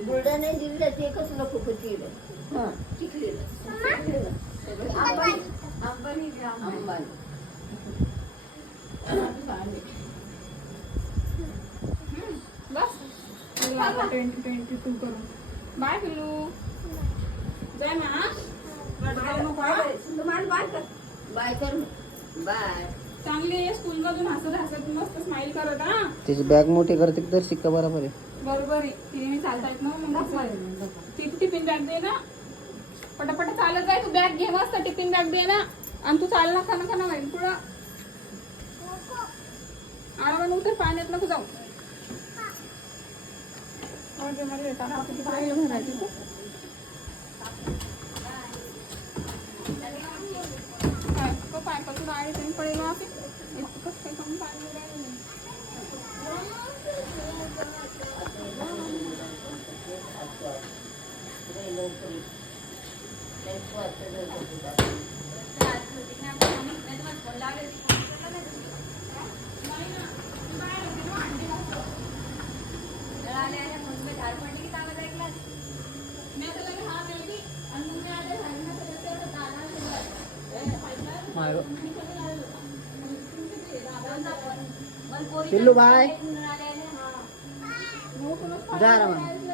बुलढाणा जिल्ह्यात एकच लखोपती बस 2022 करून बाय पिलू जय मा बाय कर बाय चांगली स्कूल मधून हसत हसत मस्त स्माइल करत हा. त्याची बॅग मोठी करते तर शिक्का बरोबर आहे. बरोबर आहे तिने मी चालता येत ना मग टिफिन बॅग दे ना पटापट चालत जाय तू बॅग घे मस्त टिफिन बॅग दे ना आणि तू चाल ना खाना खाना होईल पुढं आरामाने उतर पाण्यात नको जाऊ भरायची पायपासून आले तरी पडेल इतकंच काही कमी पाणी राहिलं पिल्लू बाय जा रहा